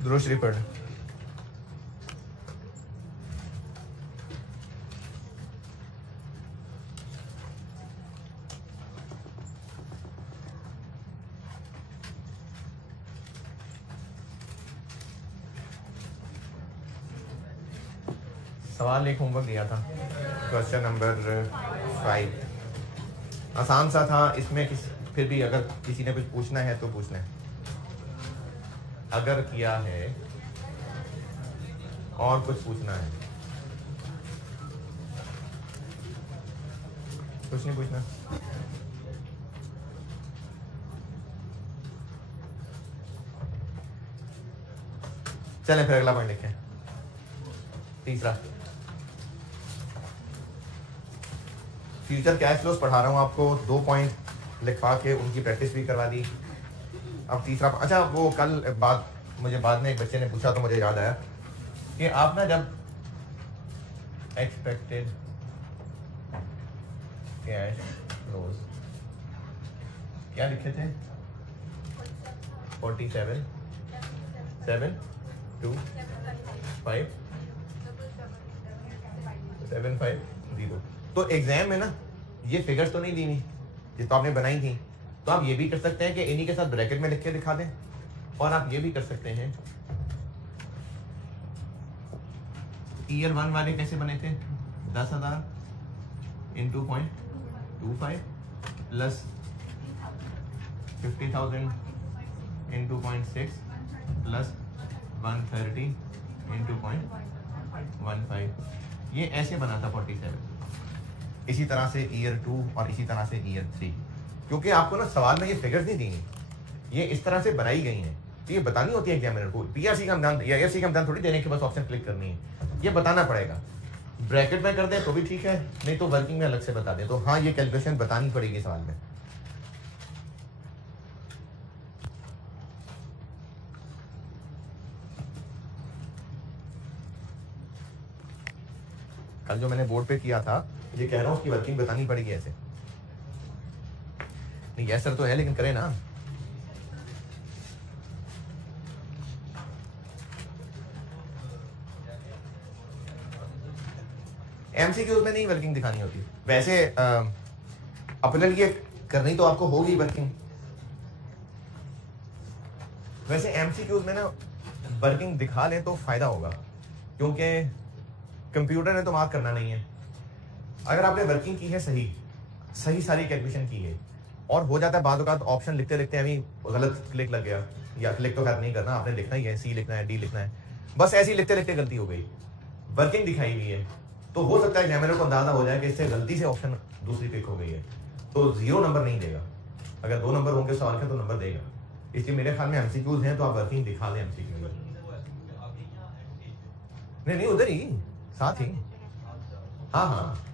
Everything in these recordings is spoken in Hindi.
दुरूद शरीफ पढ़। सवाल एक होमवर्क दिया था, क्वेश्चन नंबर 5, आसान सा था। इसमें फिर भी अगर किसी ने कुछ पूछना है तो पूछना है, अगर किया है और कुछ पूछना है, कुछ नहीं पूछना। चलें फिर अगला पॉइंट लिखें, तीसरा। फ्यूचर कैश फ्लोज पढ़ा रहा हूँ आपको, 2 पॉइंट लिखवा के उनकी प्रैक्टिस भी करवा दी। अब तीसरा, अच्छा वो कल मुझे बाद में एक बच्चे ने पूछा तो मुझे याद आया कि आप ना जब एक्सपेक्टेड कैश फ्लोज क्या लिखे थे, 47 7 2 5 7 5 0। तो एग्जाम में ना ये फिगर्स तो नहीं दी हुई, ये तो आपने बनाई थी, तो आप ये भी कर सकते हैं कि इन्हीं के साथ ब्रैकेट में लिख के दिखा दें, और आप ये भी कर सकते हैं ईयर 1 वाले कैसे बने थे, 10,000 into 0.25 plus 50,000 into 0.6 plus 130 into 0.15, ये ऐसे बना था 47। इसी तरह से ईयर 2 और इसी तरह से ईयर 3, क्योंकि आपको ना सवाल में ये फिगर्स नहीं दी, ये इस तरह से बनाई गई हैं, तो ये बतानी होती है एग्जामिनर को। पीआरसी का इम्तिहान या एएफसी का इम्तिहान थोड़ी देने के बस ऑप्शन क्लिक करनी है, ये बताना पड़ेगा। ब्रैकेट में कर दें तो भी ठीक है, नहीं तो वर्किंग में अलग से बता दें, तो हाँ ये कैलकुलेशन बतानी पड़ेगी सवाल में। कल जो मैंने बोर्ड पे किया था, ये कह रहा हूँ उसकी वर्किंग बतानी पड़ेगी ऐसे। नहीं यस सर तो है, लेकिन करें ना। एमसीक्यूज में नहीं वर्किंग दिखानी होती वैसे, अपने लिए करनी तो आपको होगी वर्किंग। वैसे एमसीक्यूज में ना वर्किंग दिखा लें तो फायदा होगा, क्योंकि कंप्यूटर ने तो मार्क करना नहीं है। अगर आपने वर्किंग की है सही सारी कैलकुलेशन की है, और हो जाता है बाद औक़ात ऑप्शन लिखते लिखते अभी गलत क्लिक लग गया, या क्लिक तो खैर नहीं करना, आपने लिखना ही है, सी लिखना है, डी लिखना है, बस ऐसे ही लिखते लिखते गलती हो गई, वर्किंग दिखाई हुई है, तो हो सकता है एग्जामिनर को अंदाजा हो जाए कि इससे गलती से ऑप्शन दूसरी पिक हो गई है, तो 0 नंबर नहीं देगा। अगर 2 नंबर होंगे सवाल के तो नंबर देगा। इसलिए मेरे ख्याल में एमसीक्यूज हैं तो आप वर्किंग दिखा दें। एमसीक्यू नहीं उधर ही साथ ही, हाँ हाँ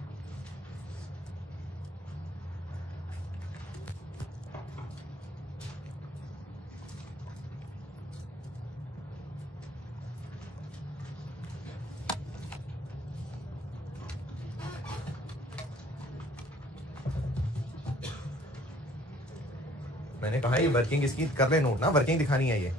मैंने कहा ये वर्किंग इसकी कर ले नोट ना, वर्किंग दिखानी है ये।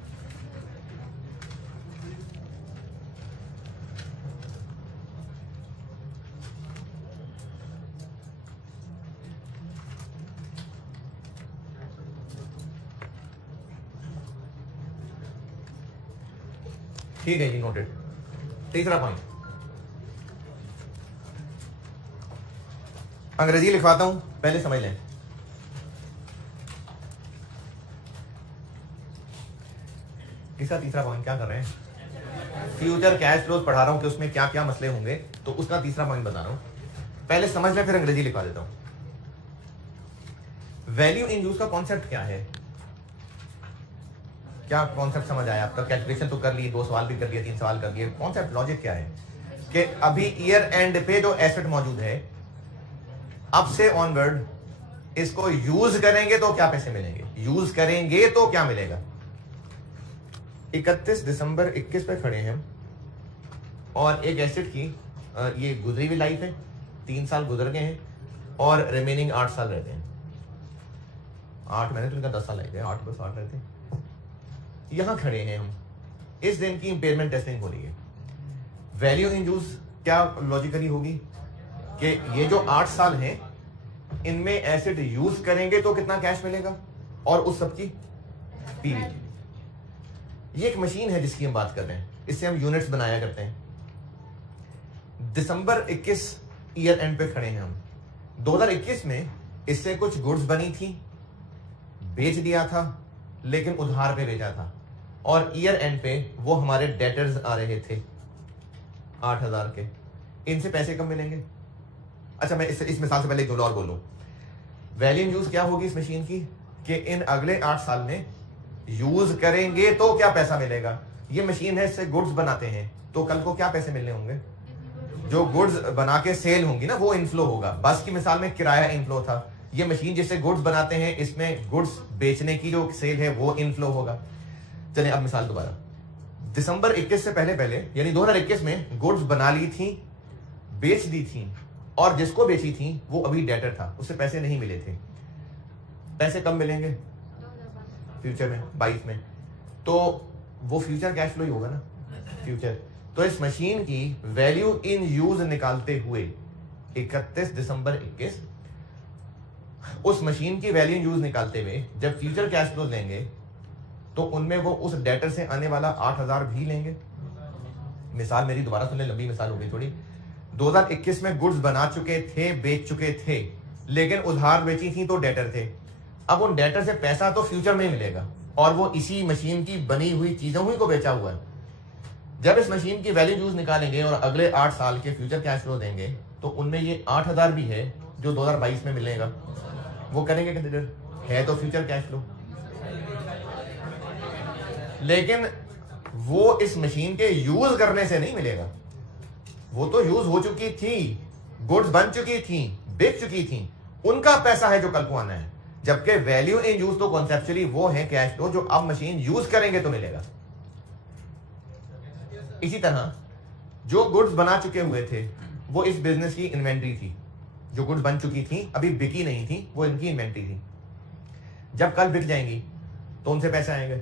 ठीक है जी, नोटेड। तीसरा पॉइंट, अंग्रेजी लिखवाता हूं, पहले समझ लें। किसका तीसरा पॉइंट क्या कर रहे हैं? फ्यूचर कैश फ्लोज पढ़ा रहा हूं कि उसमें क्या क्या मसले होंगे, तो उसका तीसरा पॉइंट बता रहा हूं। पहले समझ लें फिर अंग्रेजी लिखवा देता हूं। वैल्यू इन यूज का कॉन्सेप्ट क्या है? क्या कॉन्सेप्ट समझ आया आपका? कैलकुलेशन तो कर ली, 2 सवाल भी कर लिए, 3 सवाल कर लिए। कॉन्सेप्ट लॉजिक क्या है कि अभी ईयर एंड पे जो एसेट मौजूद है, अब से ऑनवर्ड इसको यूज करेंगे तो क्या पैसे मिलेंगे, यूज करेंगे तो क्या मिलेगा। 31 दिसंबर 21 पे खड़े हैं और एक एसेट की ये गुजरी हुई लाइफ है, 3 साल गुजर गए हैं और रिमेनिंग 8 साल रहते हैं। 8 मैंने तो इनका 10 साल लगे, 8 बस 8 रहते हैं। यहां खड़े हैं हम इस दिन की इंपेयरमेंट टेस्टिंग हो रही है। वैल्यू इन यूज क्या लॉजिकली होगी कि ये जो 8 साल हैं इनमें एसिड यूज करेंगे तो कितना कैश मिलेगा और उस सब की पीवी। ये एक मशीन है जिसकी हम बात कर रहे हैं, इससे हम यूनिट्स बनाया करते हैं। दिसंबर 21 ईयर एंड पे खड़े हैं हम। 2021 में इससे कुछ गुड्स बनी थी, बेच दिया था, लेकिन उधार पे बेचा था, और ईयर एंड पे वो हमारे डेटर्स आ रहे थे 8000 के। इनसे पैसे कम मिलेंगे। अच्छा, मैं इस मिसाल से पहले एक और बोलूं, वैल्यू इन यूज क्या होगी इस मशीन की कि इन अगले 8 साल में यूज करेंगे तो क्या पैसा मिलेगा। ये मशीन है, इससे गुड्स बनाते हैं, तो कल को क्या पैसे मिलने होंगे। जो गुड्स बना के सेल होंगी ना वो इनफ्लो होगा। बस की मिसाल में किराया इनफ्लो था, ये मशीन जिससे गुड्स बनाते हैं इसमें गुड्स बेचने की जो सेल है वो इनफ्लो होगा। चलिए अब मिसाल दोबारा, दिसंबर 21 से पहले यानी 2021 में गुड्स बना ली थी, बेच दी थी, और जिसको बेची थी वो अभी डेटर था, उससे पैसे नहीं मिले थे। पैसे कब मिलेंगे फ्यूचर में 22 में, तो वो फ्यूचर कैश फ्लो ही होगा ना फ्यूचर। तो इस मशीन की वैल्यू इन यूज निकालते हुए 31 दिसंबर 21, उस मशीन की वैल्यू इन यूज निकालते हुए जब फ्यूचर कैश फ्लो लेंगे तो उनमें वो उस डेटर से आने वाला 8000 भी लेंगे। मिसाल मेरी दोबारा सुनने, लंबी मिसाल हो गई थोड़ी। 2021 में गुड्स बना चुके थे, बेच चुके थे, लेकिन उधार बेची थी तो डेटर थे। अब उन डेटर से पैसा तो फ्यूचर में मिलेगा और वो इसी मशीन की बनी हुई चीजों ही को बेचा हुआ है। जब इस मशीन की वैल्यू यूज निकालेंगे और अगले 8 साल के फ्यूचर कैश फ्लो देंगे तो उनमें ये 8000 भी है जो 2022 में मिलेगा, वो करेंगे कंसिडर, है तो फ्यूचर कैश फ्लो। लेकिन वो इस मशीन के यूज करने से नहीं मिलेगा, वो तो यूज हो चुकी थी, गुड्स बन चुकी थी, बिक चुकी थी, उनका पैसा है जो कल को आना है। जबकि वैल्यू इन यूज तो कॉन्सेप्चुअली वो है कैश फ्लो जो अब मशीन यूज करेंगे तो मिलेगा। इसी तरह जो गुड्स बना चुके हुए थे वो इस बिजनेस की इन्वेंट्री थी, जो गुड्स बन चुकी थी अभी बिकी नहीं थी, वो इनकी इन्वेंट्री थी। जब कल बिक जाएंगी तो उनसे पैसे आएंगे,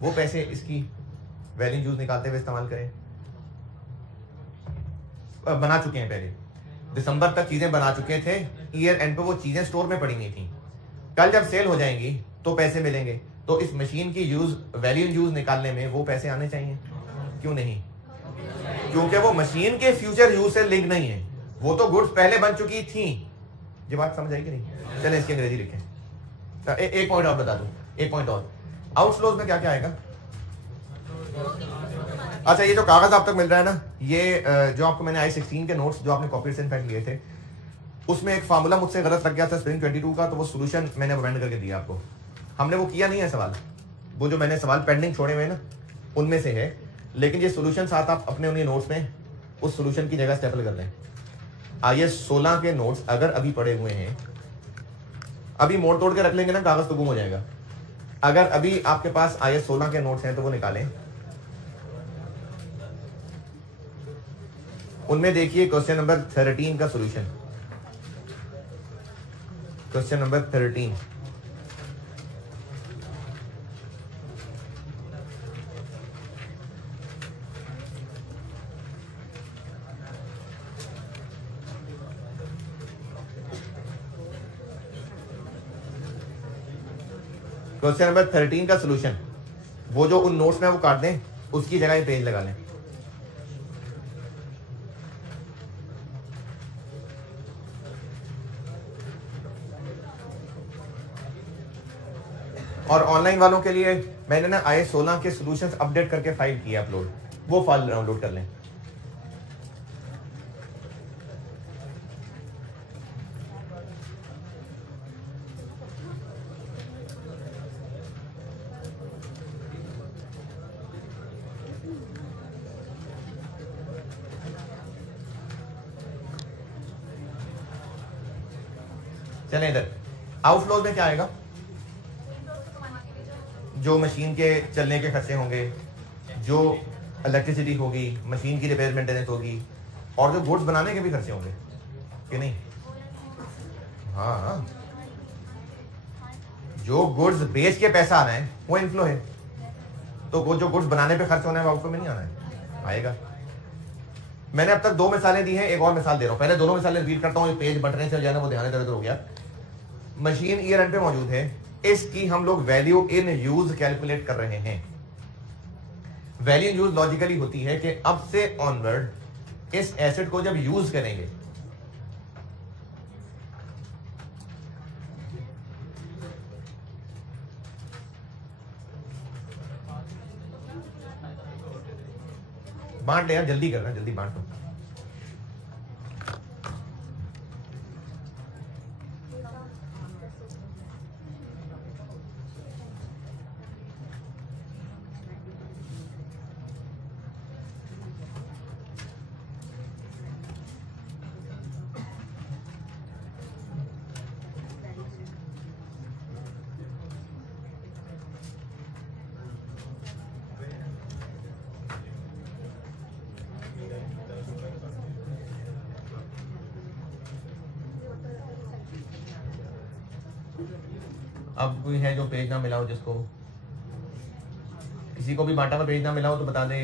वो पैसे इसकी वैल्यू यूज निकालते हुए इस्तेमाल करें। बना चुके हैं, पहले दिसंबर तक चीजें बना चुके थे, ईयर एंड पे वो चीजें स्टोर में पड़ी नहीं थी। कल जब सेल हो जाएंगी तो पैसे मिलेंगे, तो इस मशीन की यूज वैल्यू यूज निकालने में वो पैसे आने चाहिए। क्यों नहीं? क्योंकि वो मशीन के फ्यूचर यूज से लिंक नहीं है, वो तो गुड्स पहले बन चुकी थी। ये बात समझ आई कि नहीं? चले इसकी अंग्रेजी लिखें। एक पॉइंट और बता दूं, एक पॉइंट और, आउटफ्लोज में क्या क्या आएगा। अच्छा, ये जो कागज आप तक मिल रहा है ना, ये जो आपको मैंने I-16 के नोट्स जो आपने कॉपी से इनफैक्ट लिए थे, उसमें एक फार्मूला मुझसे गलत लग गया था स्प्रिंग 22 का, तो वो सोल्यूशन मैंने अमेंड करके दिया आपको। हमने वो किया नहीं है सवाल, वो जो मैंने सवाल पेंडिंग छोड़े हुए ना उनमें से है, लेकिन ये सोल्यूशन साथ आप अपने उन्हीं नोट्स में उस सोल्यूशन की जगह स्टेपल कर लें। IS-16 के नोट्स अगर अभी पड़े हुए हैं, अभी मोड़ तोड़ के रख लेंगे ना, कागज तो गुम हो जाएगा। अगर अभी आपके पास IS-16 के नोट्स हैं तो वो निकालें। उनमें देखिए क्वेश्चन नंबर 13 का solution, question number 13। Question number 13 का सॉल्यूशन, वो जो उन नोट्स में वो काट दें, उसकी जगह ये पेज लगा लें। और ऑनलाइन वालों के लिए मैंने ना IS-16 के सॉल्यूशंस अपडेट करके फाइल किया अपलोड, वो फाइल डाउनलोड कर लें। चलें इधर, आउटफ्लोज में क्या आएगा? जो मशीन के चलने के खर्चे होंगे, जो इलेक्ट्रिसिटी होगी, मशीन की रिपेयर मेंटेनेंस होगी, और जो गुड्स बनाने के भी खर्चे होंगे कि नहीं? हाँ, जो गुड्स बेच के पैसा आना है वो इनफ्लो है। तो वो जो गुड्स बनाने पे खर्च होना है वो आउटफ्लो में नहीं आना है, आएगा। मैंने अब तक 2 मिसालें दी हैं, एक और मिसाल दे रहा हूँ। पहले दोनों मिसालें रिपीट करता हूँ, पेज बटने चल जाना, वो ध्यान इधर उधर हो गया। मशीन ईयर एंड पे मौजूद है, इसकी हम लोग वैल्यू इन यूज कैलकुलेट कर रहे हैं। वैल्यू इन यूज लॉजिकली होती है कि अब से ऑनवर्ड इस एसेट को जब यूज करेंगे बांट ले यार, जल्दी करना, जल्दी बांट दो। अब कोई है जो पेज ना मिला हो, जिसको किसी को भी बांटा में पेज ना मिला हो तो बता दे।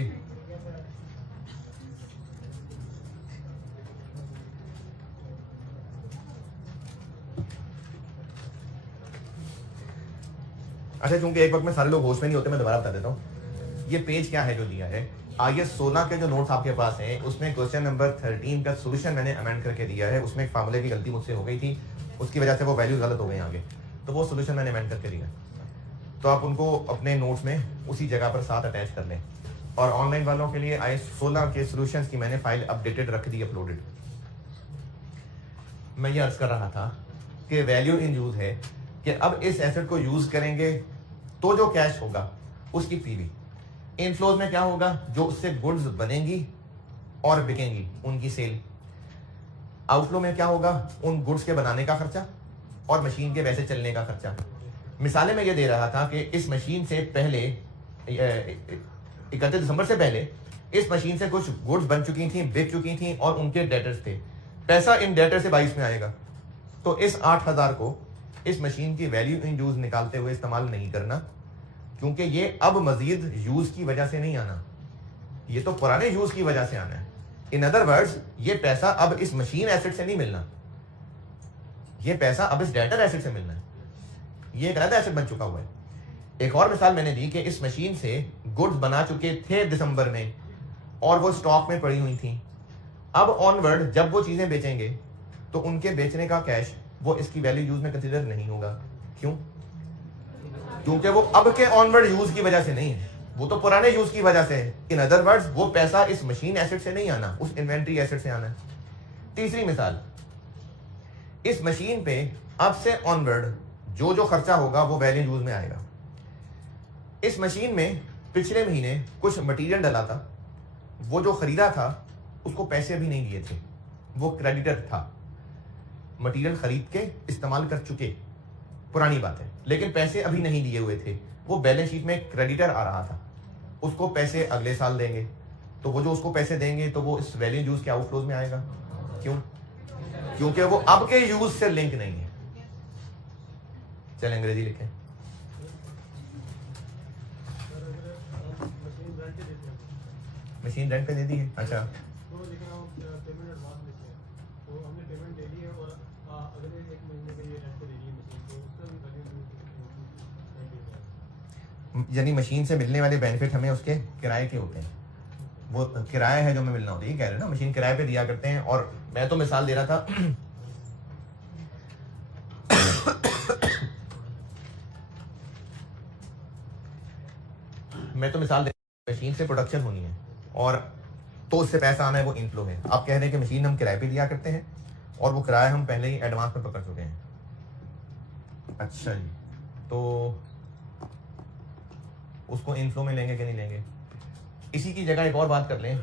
अच्छा, चूंकि एक वक्त में सारे लोग होश में नहीं होते, मैं दोबारा बता देता हूँ। ये पेज क्या है जो दिया है, IS 16 के जो नोट्स आपके पास हैं उसमें क्वेश्चन नंबर 13 का सोल्यूशन मैंने अमेंड करके दिया है। उसमें एक फार्मूले की गलती मुझसे हो गई थी, उसकी वजह से वो वैल्यूज गलत हो गई आगे, तो वो सोल्यूशन मैंने अमेंड करके दिया। तो आप उनको अपने नोट्स में उसी जगह पर साथ अटैच कर लें। और ऑनलाइन वालों के लिए IS 16 के सोल्यूशंस की मैंने फाइल अपडेटेड रख दी, अपलोडेड। मैं ये अर्ज कर रहा था कि वैल्यू इन यूज है कि अब इस एसेट को यूज करेंगे तो जो कैश होगा उसकी पीवी। इनफ्लोज में क्या होगा, जो उससे गुड्स बनेंगी और बिकेंगी उनकी सेल। आउटफ्लो में क्या होगा, उन गुड्स के बनाने का खर्चा और मशीन के वैसे चलने का खर्चा। मिसालें मैं ये दे रहा था कि इस मशीन से पहले 31 दिसंबर से पहले इस मशीन से कुछ गुड्स बन चुकी थी, बिक चुकी थी और उनके डेटर्स थे। पैसा इन डेटर से 22 में आएगा, तो इस 8000 को इस मशीन की वैल्यू इन यूज निकालते हुए इस्तेमाल नहीं करना, क्योंकि ये अब मजीद यूज की वजह से नहीं आना, ये तो पुराने यूज की वजह से आना है। इन अदर वर्ड्स, ये पैसा अब इस मशीन एसेट से नहीं मिलना, ये पैसा अब इस डेटर एसेट से मिलना है। ये एक अलग एसेट बन चुका हुआ है। एक और मिसाल मैंने दी कि इस मशीन से गुड्स बना चुके थे दिसंबर में और वो स्टॉक में पड़ी हुई थी। अब ऑनवर्ड जब वो चीजें बेचेंगे तो उनके बेचने का कैश वो इसकी वैल्यू यूज में कंसीडर नहीं होगा। क्यों? क्योंकि वो अब के ऑनवर्ड यूज की वजह से नहीं है, वो तो पुराने यूज की वजह से है। इन अदर वर्ड्स, वो पैसा इस मशीन एसेट से नहीं आना, उस इन्वेंट्री एसेट से आना है। तीसरी मिसाल, इस मशीन पे अब से ऑनवर्ड जो जो खर्चा होगा वो वैल्यू यूज में आएगा। इस मशीन में पिछले महीने कुछ मटेरियल डला था, वो जो खरीदा था उसको पैसे अभी नहीं दिए थे, वो क्रेडिटर था। मटेरियल खरीद के इस्तेमाल कर चुके, पुरानी बात है, लेकिन पैसे अभी नहीं दिए हुए थे, वो बैलेंस शीट में क्रेडिटर आ रहा था, उसको पैसे अगले साल देंगे, तो वो जो उसको पैसे देंगे तो वो इस वैल्यू यूज के आउटफ्लोज में आएगा। क्यों? क्योंकि वो अब के यूज से लिंक नहीं है। चल अंग्रेजी लिखें। मशीन रेंट पे दे दी है, अच्छा। यानी मशीन से मिलने वाले बेनिफिट हमें उसके किराए के होते हैं, वो किराया है जो हमें मिलना होता है, ये कह रहे हैं ना, मशीन किराए पे दिया करते हैं। और मैं तो मिसाल दे रहा था मशीन से प्रोडक्शन होनी है और तो उससे पैसा आना है, वो इनफ्लो है। आप कह रहे हैं कि मशीन हम किराए पे दिया करते हैं और वो किराया हम पहले ही एडवांस में पकड़ चुके हैं। अच्छा जी, तो उसको इनफ्लो में लेंगे कि नहीं लेंगे? इसी की जगह एक और बात कर लें,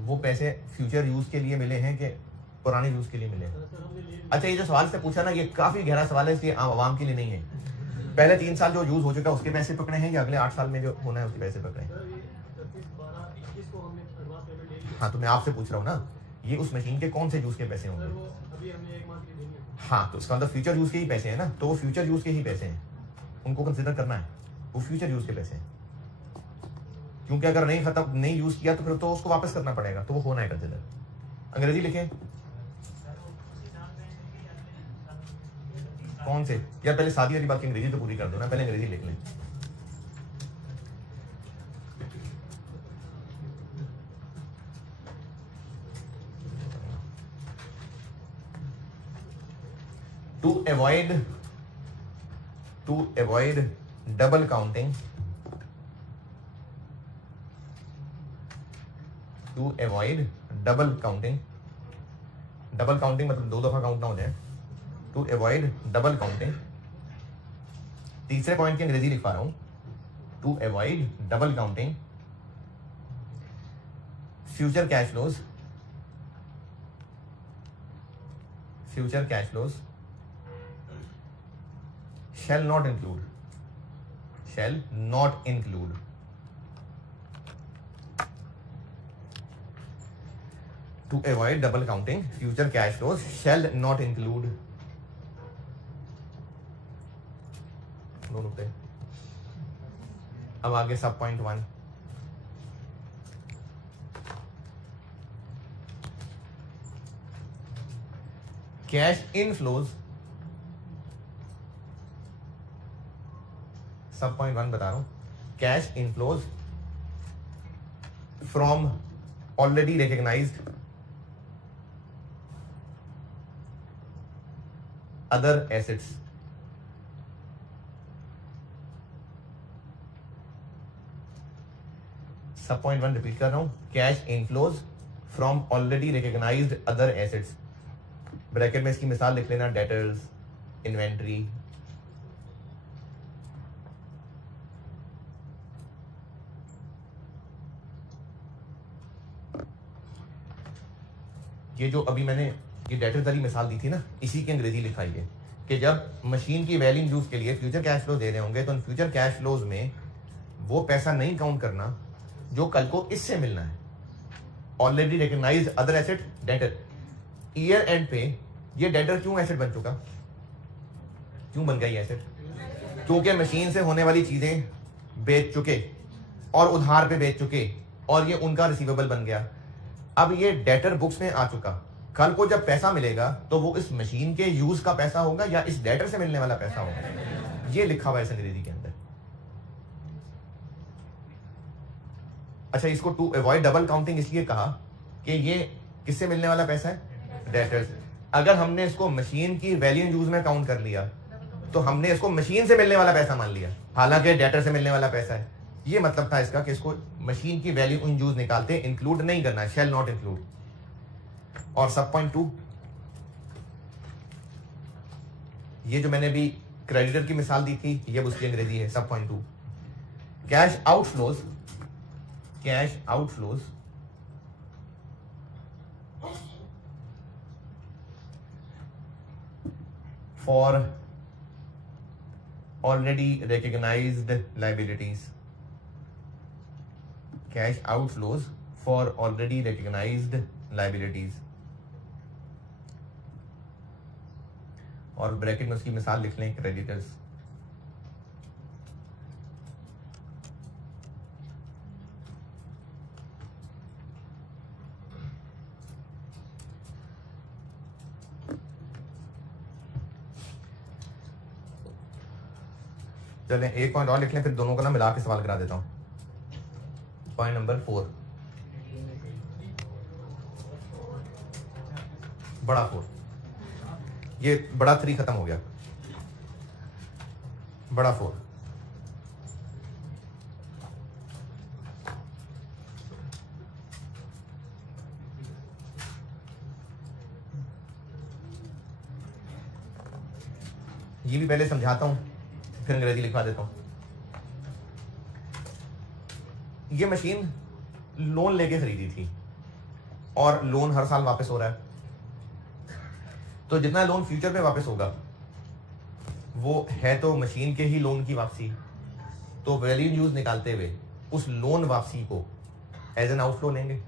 वो पैसे फ्यूचर यूज के लिए मिले हैं कि पुराने यूज के लिए मिले हैं? अच्छा, ये जो सवाल से पूछा ना, ये काफी गहरा सवाल है, इसलिए आवाम के लिए नहीं है। पहले 3 साल जो यूज हो चुका है उसके पैसे पकड़े हैं या अगले 8 साल में जो होना है उसके पैसे पकड़े हैं? हाँ, तो मैं आपसे पूछ रहा हूँ ना ये उस मशीन के कौन से यूज के पैसे होंगे? वो अभी हमने 1 मंथ के देंगे। हाँ, तो इसका मतलब फ्यूचर यूज के ही पैसे हैं ना, तो वो फ्यूचर यूज के ही पैसे हैं, उनको कंसिडर करना है, वो फ्यूचर यूज के पैसे हैं। क्योंकि अगर नहीं यूज किया तो फिर तो उसको वापस करना पड़ेगा, तो वो होना है कंसिडर। अंग्रेजी लिखें कौन से, या पहले शादी वाली बात की अंग्रेजी तो पूरी कर दो ना, पहले अंग्रेजी लिख लें। To avoid double counting, double counting मतलब 2 दफा काउंट ना हो जाए, टू अवॉइड डबल काउंटिंग। तीसरे पॉइंट की अंग्रेजी लिख पा रहा हूं, to avoid double counting future cash flows shall not include to avoid double counting future cash flows shall not include दोनों पे। अब आगे sub point 1, cash inflows, sub point 1 बता रहा हूं, cash inflows from already recognised other assets. Sub point 1 repeat कर रहा हूं, cash inflows from already recognised other assets. Bracket में इसकी मिसाल लिख लेना, डेटर्स, इन्वेंट्री। ये जो अभी मैंने ये डेटर वाली मिसाल दी थी ना, इसी की अंग्रेजी लिखाई है कि जब मशीन की वैल्यू यूज के लिए फ्यूचर कैश फ्लो दे रहे होंगे तो उन फ्यूचर कैश फ्लोज में वो पैसा नहीं काउंट करना जो कल को इससे मिलना है। Already recognised other asset debtor, year end पे ये डेटर क्यों एसेट बन चुका, क्यों बन गया ये एसेट? क्योंकि मशीन से होने वाली चीजें बेच चुके और उधार पे बेच चुके और ये उनका रिसीवेबल बन गया। अब ये डेटर बुक्स में आ चुका, कल को जब पैसा मिलेगा तो वो इस मशीन के यूज का पैसा होगा या इस डेटर से मिलने वाला पैसा होगा। ये लिखा हुआ है इस अंग्रेजी के अंदर। अच्छा, इसको टू अवॉइड डबल काउंटिंग इसलिए कहा कि ये किससे मिलने वाला पैसा है, डेटर्स। अगर हमने इसको मशीन की वैल्यू यूज में काउंट कर लिया तो हमने इसको मशीन से मिलने वाला पैसा मान लिया, हालांकि डेटर से मिलने वाला पैसा है। ये मतलब था इसका कि इसको मशीन की वैल्यू इन यूज निकालते इंक्लूड नहीं करना, शैल नॉट इंक्लूड। और सब पॉइंट 2, ये जो मैंने भी क्रेडिटर की मिसाल दी थी, ये उसकी अंग्रेजी है। Sub point 2, cash outflows for already recognised liabilities, cash outflows for already recognised liabilities. और ब्रैकेट में उसकी मिसाल लिख लें, क्रेडिटर्स। चलें एक पॉइंट और लिख लें, फिर दोनों को ना मिला के सवाल करा देता हूं। पॉइंट नंबर 4, बड़ा 4, ये बड़ा 3 खत्म हो गया, बड़ा 4। ये भी पहले समझाता हूं फिर अंग्रेजी लिखवा देता हूं। ये मशीन लोन लेके खरीदी थी और लोन हर साल वापस हो रहा है, तो जितना लोन फ्यूचर में वापस होगा वो है तो मशीन के ही लोन की वापसी, तो वैल्यू यूज निकालते हुए उस लोन वापसी को एज एन आउटफ्लो लेंगे।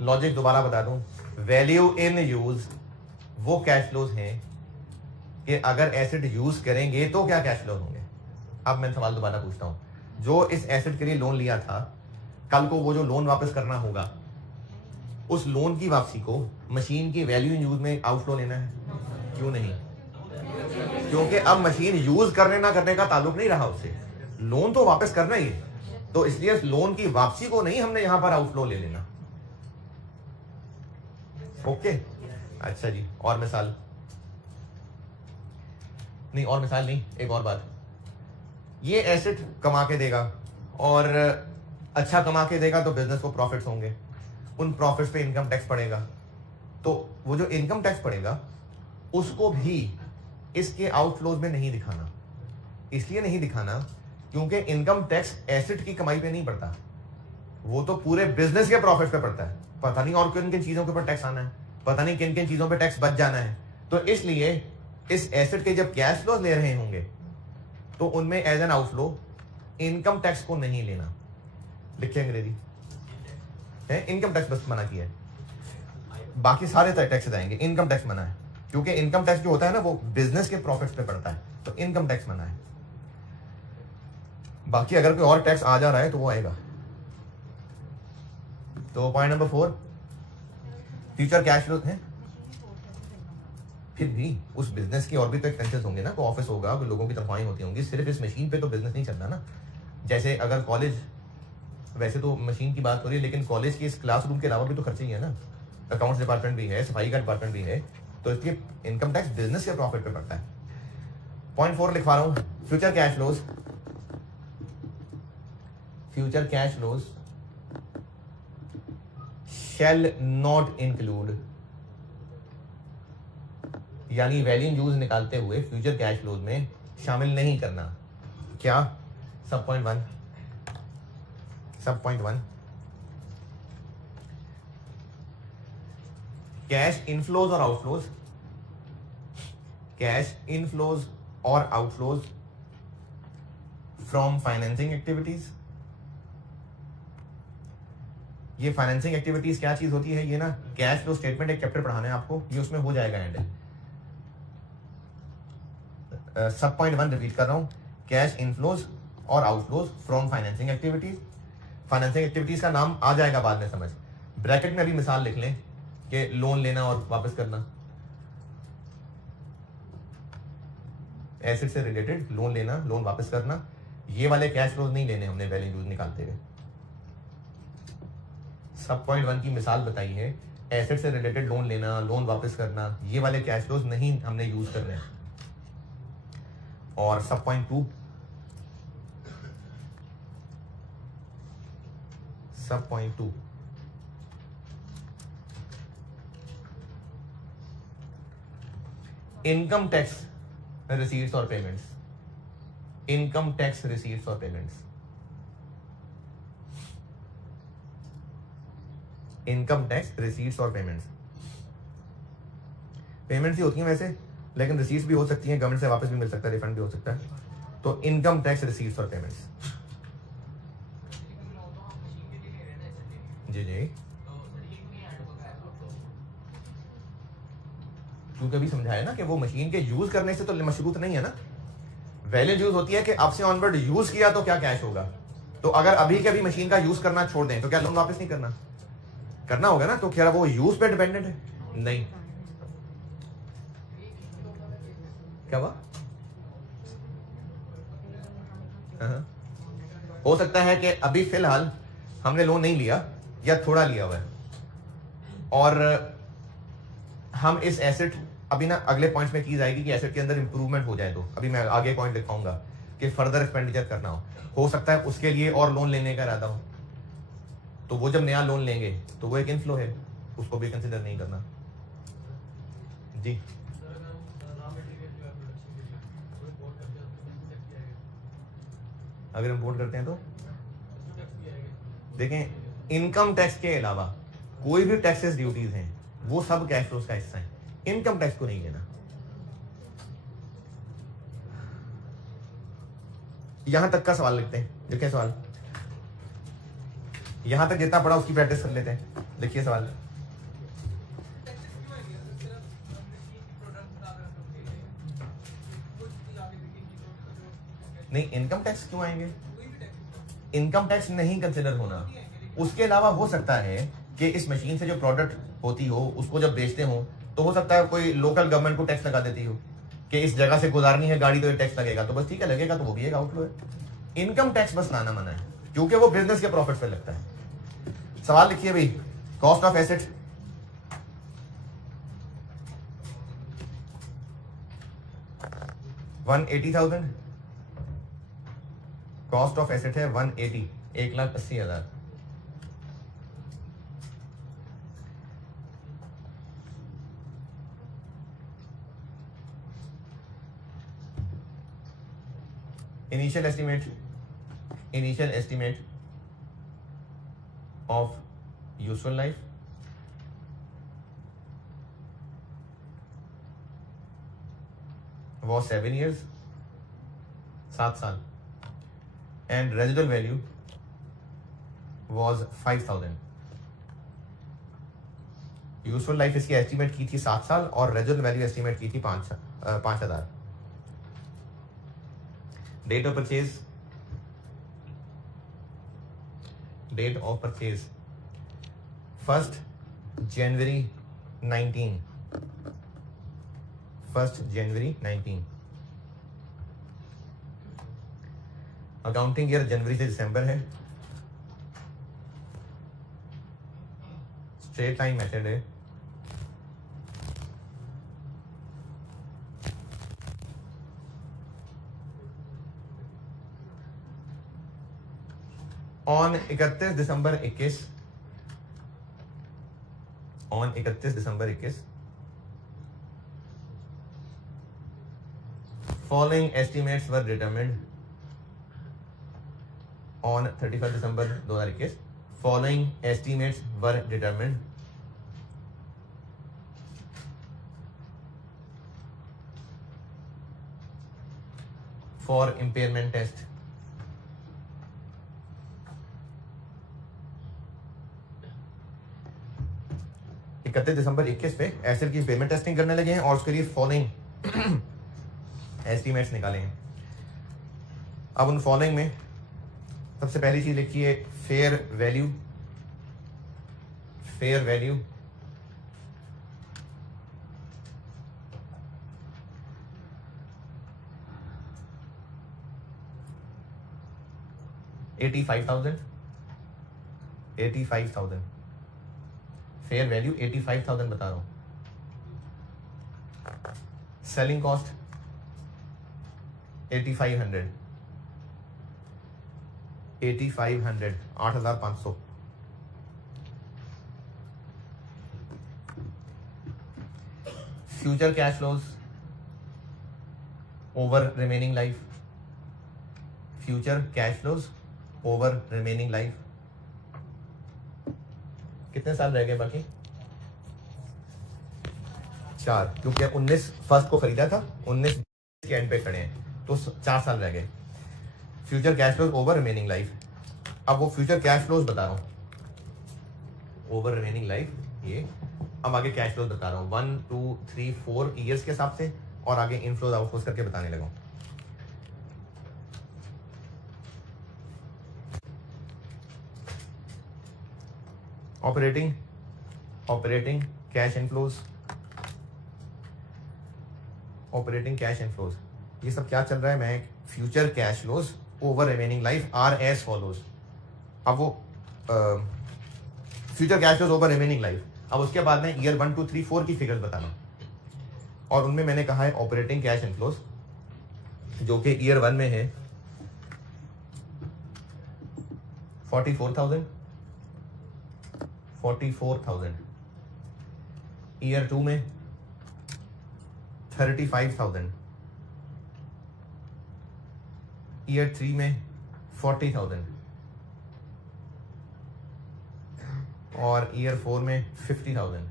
लॉजिक दोबारा बता दूं, वैल्यू इन यूज वो कैश फ्लोज हैं कि अगर एसेट यूज करेंगे तो क्या कैश फ्लो होंगे। अब मैं सवाल दोबारा पूछता हूं, जो इस एसेट के लिए लोन लिया था, कल को वो जो लोन वापस करना होगा, उस लोन की वापसी को मशीन की वैल्यू इन यूज में आउटफ्लो लेना है? क्यों नहीं? क्योंकि अब मशीन यूज करने ना करने का ताल्लुक नहीं रहा उससे, लोन तो वापस करना ही है, तो इसलिए लोन की वापसी को नहीं हमने यहां पर आउटफ्लो ले लेना। ओके, अच्छा जी, और मिसाल नहीं, और मिसाल नहीं, एक और बात, ये एसेट कमा के देगा और अच्छा कमा के देगा तो बिजनेस को प्रॉफिट्स होंगे, उन प्रॉफिट्स पे इनकम टैक्स पड़ेगा, तो वो जो इनकम टैक्स पड़ेगा उसको भी इसके आउटफ्लोज में नहीं दिखाना। इसलिए नहीं दिखाना क्योंकि इनकम टैक्स एसेट की कमाई पे नहीं पड़ता, वो तो पूरे बिजनेस के प्रॉफिट पे पड़ता है। पता नहीं और किन किन चीजों के ऊपर टैक्स आना है, पता नहीं किन किन चीजों पे टैक्स बच जाना है, तो इसलिए इस एसेट के जब कैश फ्लो ले रहे होंगे तो उनमें as an outflow income tax को नहीं लेना। लिखिए अंग्रेजी है, इनकम टैक्स बस मना किया है, बाकी सारे टैक्स आएंगे, इनकम टैक्स मना है, क्योंकि इनकम टैक्स जो होता है ना वो बिजनेस के प्रॉफिट्स पे पड़ता है, तो इनकम टैक्स मना है। बाकी अगर कोई और टैक्स आ जा रहा है तो वो आएगा। तो point number 4, future cash flow है, फिर भी उस बिजनेस की और भी तो एक्सपेंसेस होंगे ना, तो ऑफिस होगा, लोगों की तनख्वाहें होती होंगी, सिर्फ इस मशीन पे तो बिजनेस नहीं चलना ना। जैसे अगर कॉलेज, वैसे तो मशीन की बात हो रही है, लेकिन कॉलेज के इस क्लासरूम के अलावा भी तो खर्चे ही है ना, अकाउंट्स डिपार्टमेंट भी है, सफाई का डिपार्टमेंट भी है, तो इसलिए इनकम टैक्स बिजनेस के प्रॉफिट पे पड़ता है। पॉइंट 4 लिखवा रहा हूं, future cash flows, future cash flows shall not include, यानी वैल्यू यूज निकालते हुए फ्यूचर कैश फ्लोज में शामिल नहीं करना। क्या? सब पॉइंट 1, सब पॉइंट 1, कैश इनफ्लोज और आउटफ्लोज, कैश इनफ्लोज और आउटफ्लोज फ्रॉम फाइनेंसिंग एक्टिविटीज। ये फाइनेंसिंग एक्टिविटीज क्या चीज होती है? ये ना कैश फ्लो स्टेटमेंट एक चैप्टर पढ़ाना है आपको, ये उसमें हो जाएगा एंड। सब पॉइंट 1 रिपीट कर रहा हूं, कैश इनफ्लोज और outflows from financing activities. Financing activities का नाम आ जाएगा बाद में समझ, ब्रैकेट में अभी मिसाल लिख लें कि लोन लेना और वापस करना, एसेट से रिलेटेड लोन लेना, लोन वापस करना, ये वाले कैश फ्लोज नहीं लेने हमने वैल्यू यूज निकालते हुए। सब पॉइंट 1 की मिसाल बताई है, एसेट से रिलेटेड लोन लेना, लोन वापस करना, ये वाले कैश फ्लोज नहीं हमने यूज करने। और सब पॉइंट 2, सब पॉइंट 2, इनकम टैक्स रिसीट्स और पेमेंट्स, इनकम टैक्स रिसीट्स और पेमेंट्स, इनकम टैक्स रिसीट्स और पेमेंट्स। पेमेंट्स ही होती हैं वैसे, लेकिन रिसीट्स भी हो सकती हैं, गवर्नमेंट से वापस भी मिल सकता है, रिफंड भी हो सकता है। तो इनकम टैक्स रिसीट्स और पेमेंट्स, जी जी, क्योंकि अभी समझाया ना कि वो मशीन के यूज करने से तो मशरूत नहीं है ना, वैल्यू यूज होती है कि अब से ऑनवर्ड यूज किया तो क्या कैश होगा। तो अगर अभी के अभी मशीन का यूज करना छोड़ दें तो क्या लोन वापस नहीं करना? करना होगा ना, तो क्या वो यूज पे डिपेंडेंट है? नहीं। क्या हुआ? हो सकता है कि अभी फिलहाल हमने लोन नहीं लिया या थोड़ा लिया हुआ है, और हम इस एसेट, अभी ना अगले पॉइंट्स में चीज आएगी कि एसेट के अंदर इंप्रूवमेंट हो जाए, तो अभी मैं आगे पॉइंट लिखाऊंगा कि फर्दर एक्सपेंडिचर करना हो सकता है उसके लिए और लोन लेने का इरादा हो, तो वो जब नया लोन लेंगे तो वो एक इनफ्लो है, उसको भी कंसिडर नहीं करना। जी, अगर इंपोर्ट करते हैं तो देखें, इनकम टैक्स के अलावा कोई भी टैक्सेस ड्यूटीज हैं वो सब कैश फ्लोज का हिस्सा है, इनकम टैक्स को नहीं लेना। यहां तक का सवाल लिखते हैं, देखें सवाल, यहां तक जितना पड़ा उसकी प्रैक्टिस कर लेते हैं। लिखिए सवाल। नहीं, इनकम टैक्स क्यों आएंगे? इनकम टैक्स नहीं कंसिडर होना। उसके अलावा हो सकता है कि इस मशीन से जो प्रोडक्ट होती हो उसको जब बेचते हो तो हो सकता है कोई लोकल गवर्नमेंट को टैक्स लगा देती हो कि इस जगह से गुजारनी है गाड़ी तो ये टैक्स लगेगा, तो बस ठीक है, लगेगा तो वो भी एक आउटफ्लो है। इनकम टैक्स बस लाना मना है क्योंकि वो बिजनेस के प्रॉफिट पे लगता है। सवाल लिखिए भाई, cost of asset 180,000, cost of asset है 180, 1,80,000। Initial estimate of useful life was 7 years, 7 साल, and residual value was 5,000। Useful life इसकी एस्टिमेट की थी 7 साल और रेजिडुअल वैल्यू एस्टिमेट की थी 5,000। डेट ऑफ परचेज 1 जनवरी 19, 1 जनवरी 19। अकाउंटिंग ईयर जनवरी से दिसंबर है। स्ट्रेट लाइन मेथड है। ऑन 31 दिसंबर 21, following estimates were determined on 31 दिसंबर 2021। following estimates were determined for impairment test। दिसंबर 21 पे एसेट की पेमेंट टेस्टिंग करने लगे हैं और उसके लिए फॉलोइंग एस्टीमेट्स निकाले हैं। अब उन फॉलोइंग में सबसे पहली चीज लिखिए फेयर वैल्यू। 85,000, फेयर वैल्यू 85,000 बता रहा हूं। Selling cost 8,500, 8,500। Future cash flows over remaining life, future cash flows over remaining life. कितने साल रह गए बाकी? 4, क्योंकि 19 फर्स्ट को खरीदा था, 19 के एंड पे खड़े हैं तो 4 साल रह गए। Future cash flows over remaining life. अब वो फ्यूचर कैश फ्लोज बता रहा हूं ओवर रिमेनिंग लाइफ ये। अब आगे कैश फ्लोज बता रहा हूं 1 2 3 4 ईयर्स के हिसाब से और आगे इनफ्लोज आउटफ्लोज करके बताने लगा। ऑपरेटिंग कैश इनफ्लोज, ये सब क्या चल रहा है? मैं future cash flows over remaining life R S follows. अब वो future cash flows over remaining life. अब उसके बाद में ईयर 1 2 3 4 की फिगर्स बताना और उनमें मैंने कहा है ऑपरेटिंग कैश इनफ्लोज जो कि ईयर 1 में है 44,000, ईयर 2 में 35,000, ईयर 3 में 40,000 और ईयर 4 में 50,000।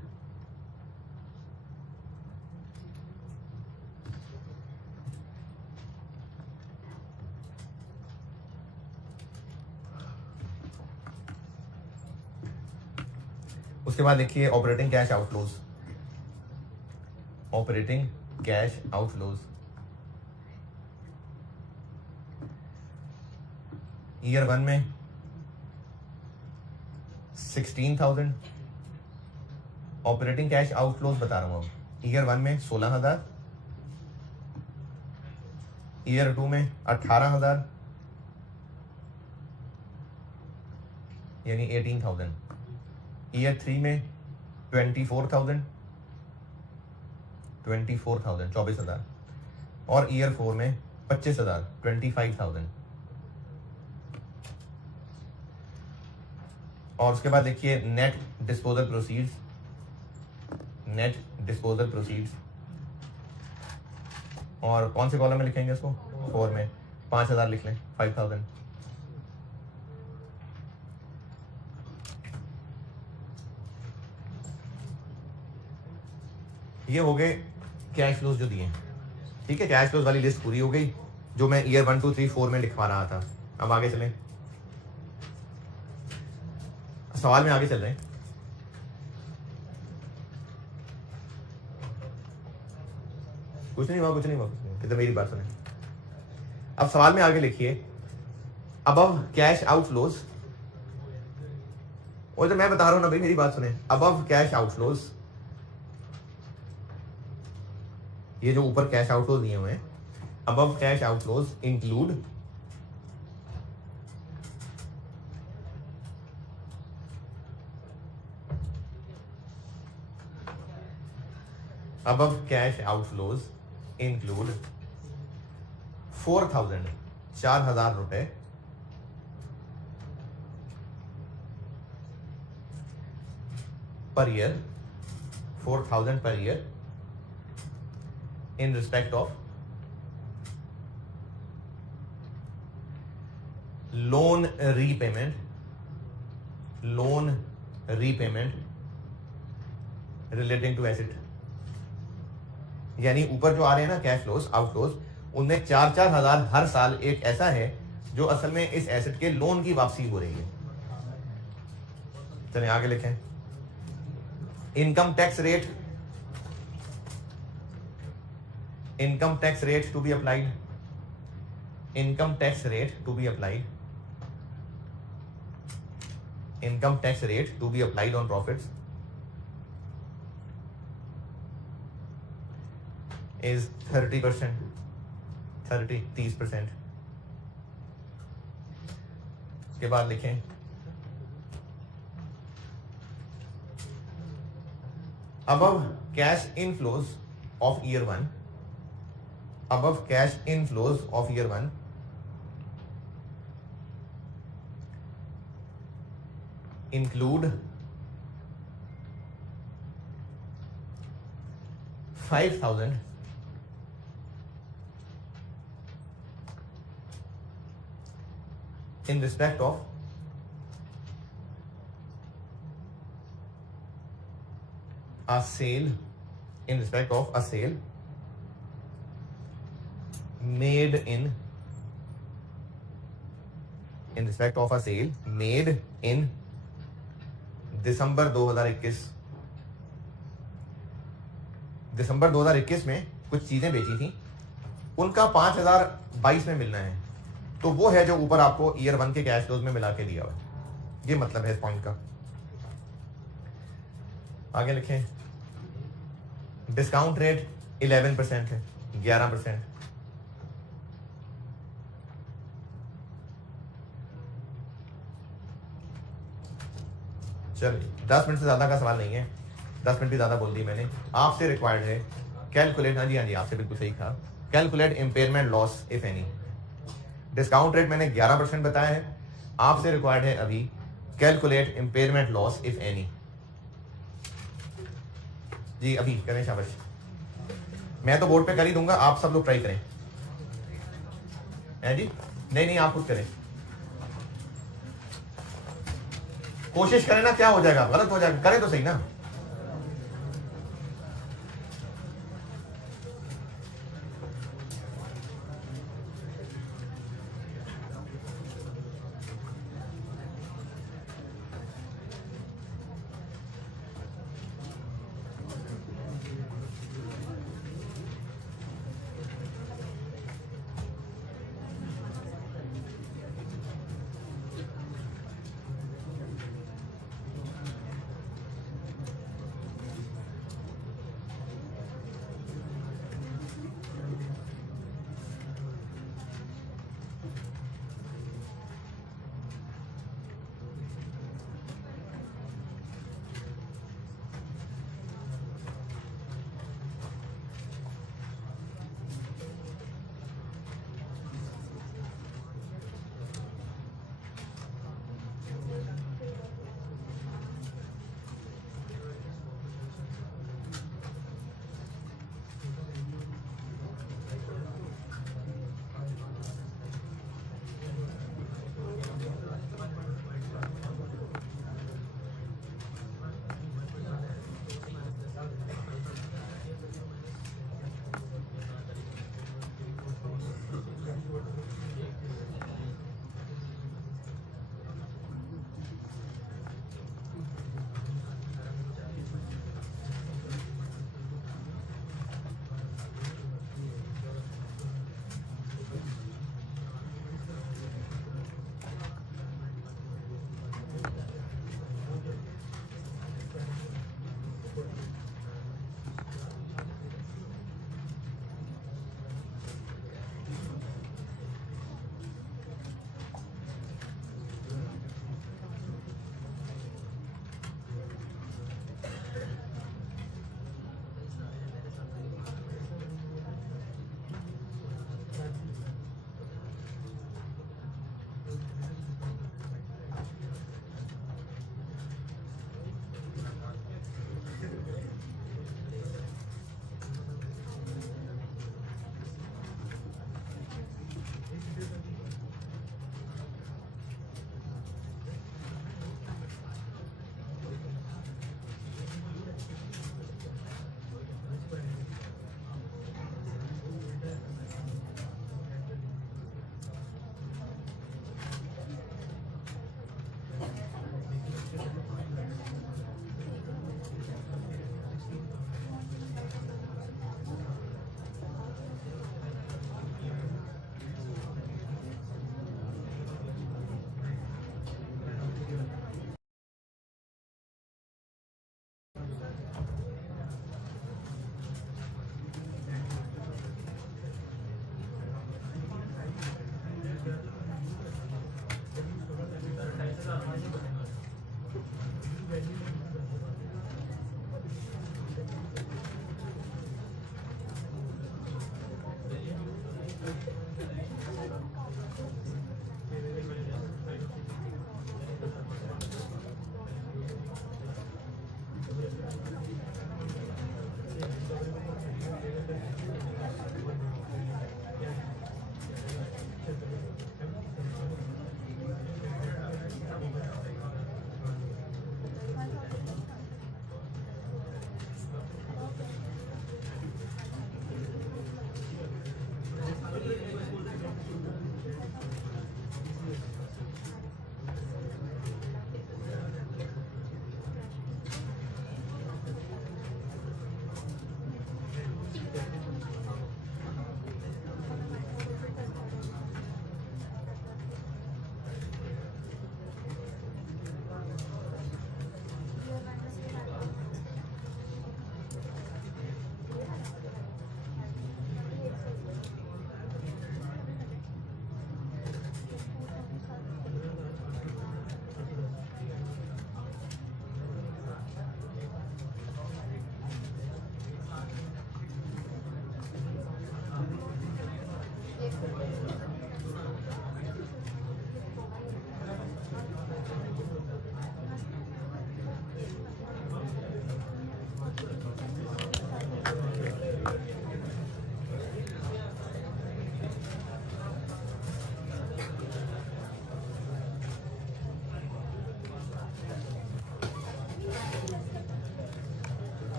उसके बाद लिखिए operating cash outflows. Operating cash outflows year 1 में 16,000। ऑपरेटिंग कैश आउटफ्लोज बता रहा हूं अब। ईयर 1 में 16,000, ईयर 2 में 18,000 यानी 18,000, ईयर 3 में 24,000 24,000 और ईयर 4 में 25,000 25,000। और उसके बाद देखिए net disposal proceeds. Net disposal proceeds और कौन से कॉलम में लिखेंगे इसको? 4 में 5,000 लिख लें, 5,000। ये हो गए कैश फ्लोज जो दिए। ठीक है, कैश फ्लोज वाली लिस्ट पूरी हो गई जो मैं ईयर 1 2 3 4 में लिखवा रहा था। अब आगे चलें, सवाल में आगे चल रहे हैं। कुछ नहीं हुआ तो मेरी बात सुने। अब सवाल में आगे लिखिए अबव कैश आउटफ्लोज, और तो मैं बता रहा हूं ना भाई, मेरी बात सुने। अबव कैश आउटफ्लोज, ये जो ऊपर कैश आउटफ्लोज दिए हुए हैं, above cash outflows include above cash outflows include 4,000 4,000 रुपए per year, 4,000 per year in respect of loan repayment relating to asset। यानी ऊपर जो आ रहे हैं ना कैश फ्लोज आउटफ्लोज, उनमें 4,000 हर साल एक ऐसा है जो असल में इस एसेट के लोन की वापसी हो रही है। चलिए आगे लिखें। Income tax rate to be applied, income tax rate to be applied, income tax rate to be applied on profits is 30%, 30% के बाद लिखें above cash inflows of year 1, above cash inflows of year 1 include 5,000 in respect of a sale, in respect of a sale made in respect of a sale made in दिसंबर 2021। दिसंबर 2021 में कुछ चीजें बेची थी, उनका 5,022 में मिलना है। तो वो है जो ऊपर आपको ईयर 1 के कैश फ्लोज में मिला के दिया हुआ है। ये मतलब है इस पॉइंट का। आगे लिखें डिस्काउंट रेट 11% है, 11%। चलिए 10 मिनट से ज्यादा का सवाल नहीं है, 10 मिनट भी ज्यादा बोल दी मैंने। आपसे रिक्वायर्ड है कैलकुलेट, हाँ जी आपसे बिल्कुल सही कहा, calculate impairment loss if any. Discount rate मैंने 11% बताया है, आपसे रिक्वायर्ड है अभी calculate impairment loss if any. जी अभी करें, शाबाश। मैं तो बोर्ड पे कर ही दूंगा, आप सब लोग ट्राई करें। है जी, नहीं आप खुद करें, कोशिश करें ना, क्या हो जाएगा, गलत हो जाएगा, करें तो सही ना।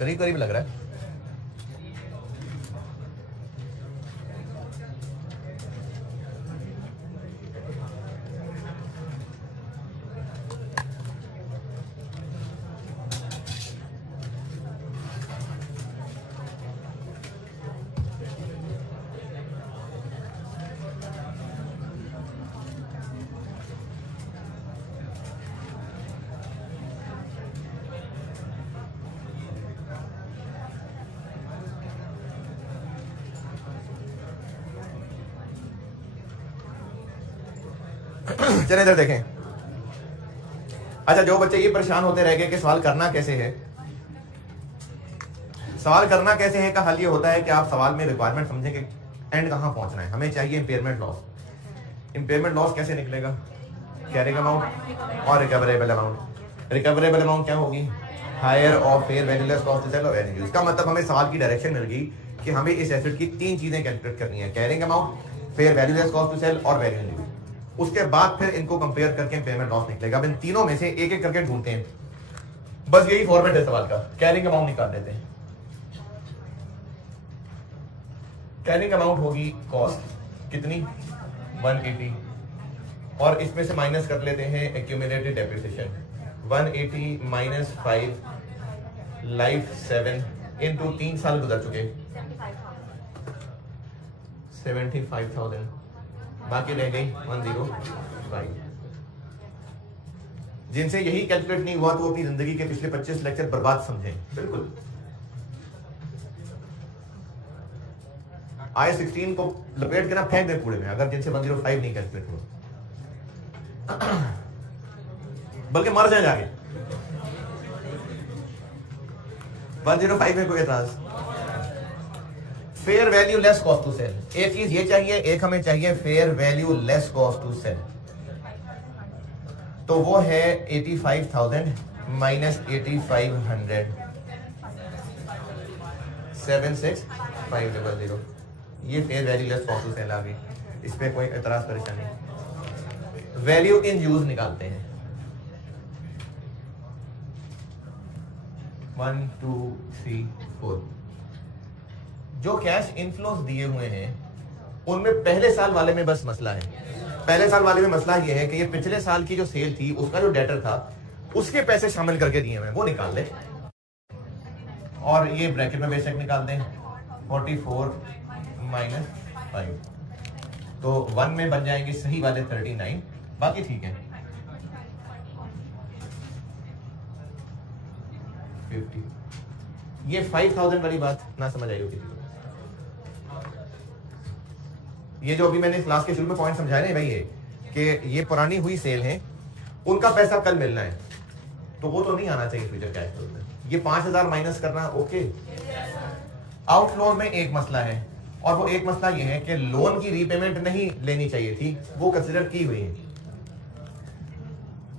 करीब करीब लग रहा है। चलिए इधर देखें। अच्छा, जो बच्चे ये परेशान होते रह गए कि सवाल करना कैसे है, सवाल करना कैसे है का हल ये होता है कि आप सवाल में रिक्वायरमेंट समझें कि एंड कहां पहुंचना है। हमें चाहिए इंपेयरमेंट लॉस। इंपेयरमेंट लॉस कैसे निकलेगा? कैरिंग अमाउंट और रिकवरेबल अमाउंट। रिकवरेबल अमाउंट क्या होगी? Higher of fair value less cost to sell और वैल्यू। इसका मतलब हमें सवाल की डायरेक्शन मिल गई कि हमें इस एसेट की तीन चीजें कैलकुलेट करनी है, carrying amount, fair value less cost to sell और वैल्यू। उसके बाद फिर इनको कंपेयर करके पेमेंट लॉस निकलेगा। अब इन तीनों में से एक एक करके ढूंढते हैं, बस यही फॉर्मेट है सवाल का। कैरिंग अमाउंट निकाल लेते हैं। कैरिंग अमाउंट होगी कॉस्ट कितनी? 180, और इसमें से माइनस कर लेते हैं accumulated depreciation. 180 minus 5 life 7 into 3 साल गुजर चुके 75,000, बाकी रह गई 105। जिनसे यही कैलकुलेट नहीं हुआ तो वो अपनी जिंदगी के पिछले 25 लेक्चर बर्बाद समझें। बिल्कुल I-16 को लपेट के ना फेंक दे कूड़े में, अगर जिनसे 105 नहीं कैलकुलेट हुआ, बल्कि मर जाए जाके। 105 में कोई एतराज? Fair value less cost to sell. एक चीज ये चाहिए, एक हमें चाहिए fair value less cost to sell, तो वो है 85,000 माइनस 8,500, 76,500। ये fair value less cost to sell आ गई। इस पे कोई एतराज परेशानी? वैल्यू इन यूज निकालते हैं। 1 2 3 4। जो कैश इनफ्लोस दिए हुए हैं उनमें पहले साल वाले में बस मसला है। पहले साल वाले में मसला ये है कि ये पिछले साल की जो सेल थी उसका जो डेटर था उसके पैसे शामिल करके दिए हुए, वो निकाल दें और ये ब्रैकेट में बेशक निकाल दें। 44 माइनस 5, तो 1 में बन जाएंगे सही वाले 39, बाकी ठीक है 50। ये 5,000 वाली बात ना समझ आई होगी। ये जो अभी मैंने क्लास के शुरू में पॉइंट समझाए ना भाई, ये कि ये पुरानी हुई सेल है, उनका पैसा कल मिलना है, तो वो तो नहीं आना चाहिए फ्यूचर कैश फ्लो में। ये 5,000 माइनस करना ओके। आउटफ्लो में एक मसला है, और वो एक मसला ये है कि लोन की रीपेमेंट नहीं लेनी चाहिए थी, वो कंसिडर की हुई है।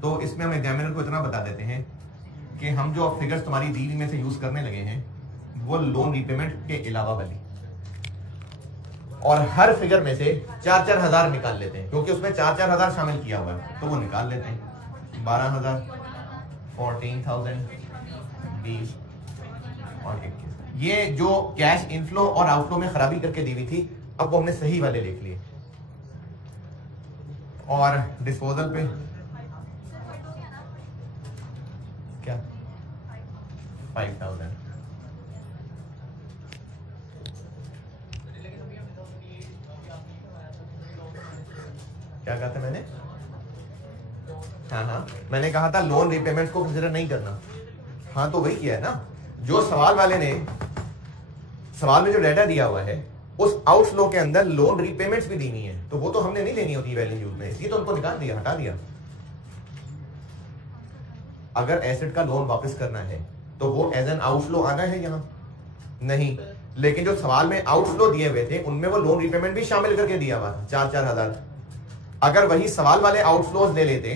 तो इसमें हम एग्जामिनर को इतना बता देते हैं कि हम जो फिगर्स तुम्हारी दी में से यूज करने लगे हैं वो लोन रीपेमेंट के अलावा वाली, और हर फिगर में से 4-4 हजार निकाल लेते हैं, क्योंकि उसमें 4-4 हजार शामिल किया हुआ है, तो वो निकाल लेते हैं। 12,000, 14,000, 20 और 21। ये जो कैश इनफ्लो और आउटफ्लो में खराबी करके दी हुई थी, अब वो हमने सही वाले लिख लिए। और डिस्पोजल पे क्या 5,000। क्या कहा था मैंने? हाँ, मैंने कहा था लोन रीपेमेंट को कंसिडर नहीं करना। हाँ, तो वही किया है ना, जो सवाल वाले ने सवाल में जो डाटा दिया हुआ है उस आउटफ्लो के अंदर लोन रीपेमेंट्स भी देनी है, तो वो तो हमने नहीं लेनी होती वैल्यू यूज में, इसलिए तो उनको निकाल दिया, हटा दिया। अगर एसेट का लोन वापस करना है तो वो एज एन आउटफ्लो आना है यहाँ नहीं, लेकिन जो सवाल में आउटफ्लो दिए हुए थे उनमें वो लोन रीपेमेंट भी शामिल करके दिया हुआ था 4-4 हजार। अगर वही सवाल वाले आउटफ्लोज ले लेते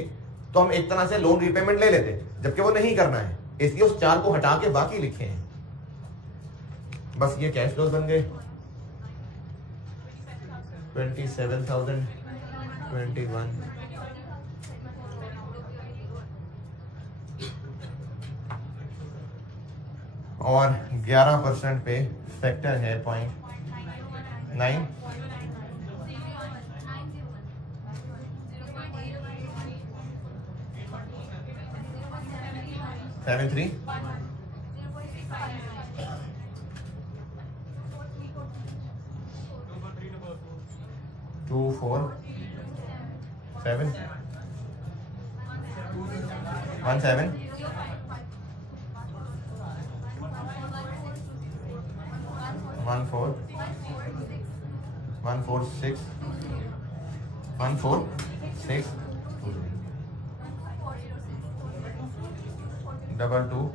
तो हम एक तरह से लोन रीपेमेंट ले लेते, जबकि वो नहीं करना है, इसलिए उस 4 को हटा के बाकी लिखे हैं। बस ये कैश फ्लोज बन गए 27,000, 21, और 11% पे फैक्टर है 0.9, 73, 247, 17, 146, 146, 22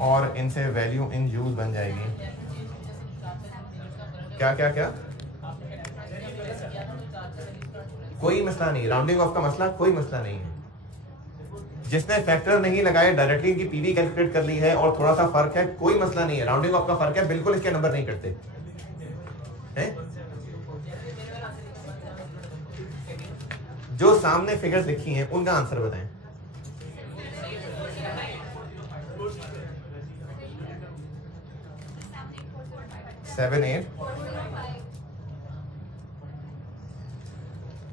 और इनसे वैल्यू इन यूज बन जाएगी। क्या क्या क्या? कोई मसला नहीं, राउंडिंग ऑफ का मसला कोई मसला नहीं है। जिसने फैक्टर नहीं लगाए डायरेक्टली इनकी पीवी कैलकुलेट कर ली है और थोड़ा सा फर्क है, कोई मसला नहीं है। राउंडिंग ऑफ का फर्क है, बिल्कुल इसके नंबर नहीं कटते हैं। जो सामने फिगर्स लिखी हैं उनका आंसर बताएं। सेवन, 8।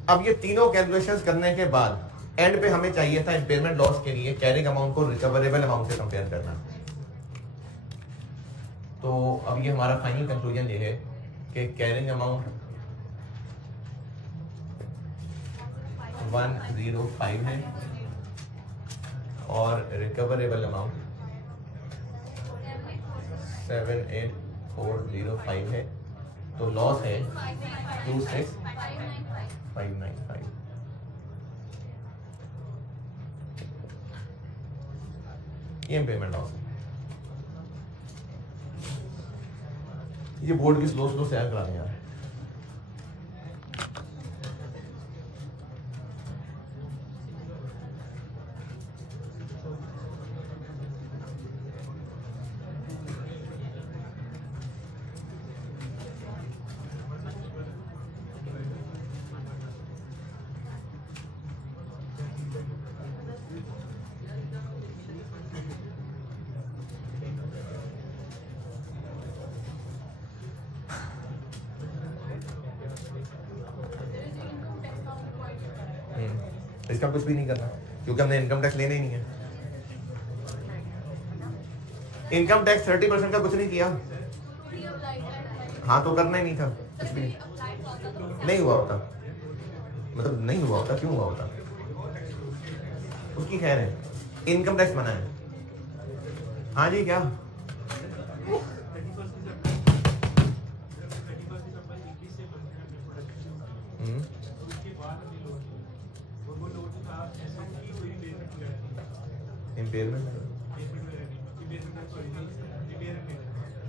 अब ये तीनों कैलकुलेशंस करने के बाद एंड पे हमें चाहिए था इम्पेयरमेंट लॉस के लिए कैरिंग अमाउंट को रिकवरेबल अमाउंट से कंपेयर करना। तो अब ये हमारा फाइनल कंक्लूजन ये है कि कैरिंग अमाउंट 105 है और रिकवरेबल अमाउंट 78405 है। तो लॉस है 26595। ये पेमेंट लॉस है। ये बोर्ड की स्लो स्लो तैयार करा रहे हैं। इसका कुछ भी नहीं करना क्योंकि हमने इनकम टैक्स लेना ही नहीं है। इनकम टैक्स 30% का कुछ नहीं किया। हाँ तो करना ही नहीं था, कुछ भी नहीं हुआ होता। मतलब नहीं हुआ होता, क्यों हुआ होता उसकी खैर है। इनकम टैक्स मना है। हाँ जी क्या?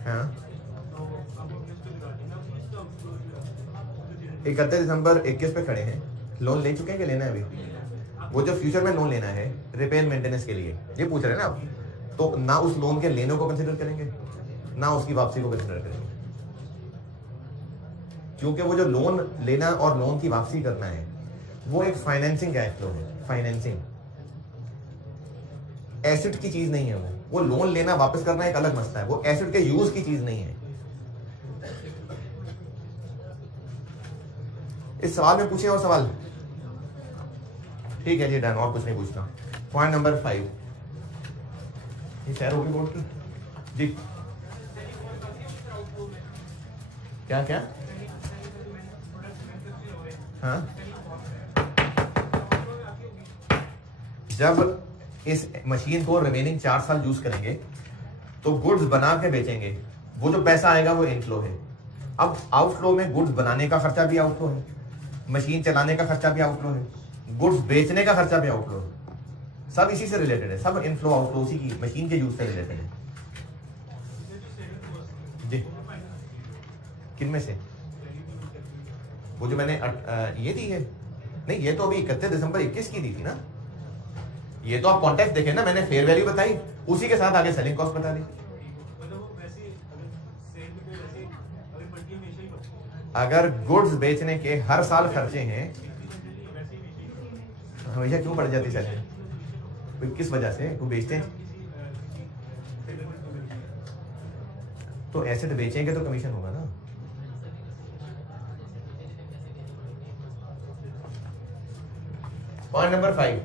हाँ 31 दिसंबर 21 पे खड़े हैं। लोन ले चुके हैं कि लेना है अभी? वो जो फ्यूचर में लोन लेना है रिपेयर मेंटेनेंस के लिए, ये पूछ रहे हैं ना आप, तो ना उस लोन के लेने को कंसिडर करेंगे ना उसकी वापसी को कंसिडर करेंगे, क्योंकि वो जो लोन लेना और लोन की वापसी करना है वो एक फाइनेंसिंग कैश फ्लो है। फाइनेंसिंग एसेट की चीज नहीं है। वो लोन लेना वापस करना एक अलग मसला है, वो एसेट के यूज की चीज नहीं है। इस सवाल में पूछे और सवाल? ठीक है जी, डन, और कुछ नहीं पूछना। पॉइंट नंबर 5 ये शेयर होगी बोर्ड की जी। क्या क्या? हाँ जब इस मशीन को रिमेनिंग 4 साल यूज करेंगे तो गुड्स बना के बेचेंगे, वो जो पैसा आएगा वो इनफ्लो है। अब आउटफ्लो में गुड्स बनाने का खर्चा भी आउटफ्लो है, मशीन चलाने का खर्चा भी आउटफ्लो है, गुड्स बेचने का खर्चा भी आउटफ्लो है। सब इसी से रिलेटेड है, सब इनफ्लो आउटफ्लो उसी की मशीन के यूज से रिलेटेड है जी। किन में से? वो जो मैंने ये दी है? नहीं, ये तो अभी 31 दिसंबर 21 की दी थी ना। ये तो आप कॉन्टेक्स्ट देखें ना, मैंने फेयर वैल्यू बताई, उसी के साथ आगे सेलिंग कॉस्ट बता दी। अगर गुड्स बेचने के हर साल खर्चे हैं, हमेशा क्यों बढ़ जाती सेलिंग? किस वजह से वो बेचते हैं? तो एसेट बेचेंगे तो कमीशन होगा ना। पॉइंट नंबर 5,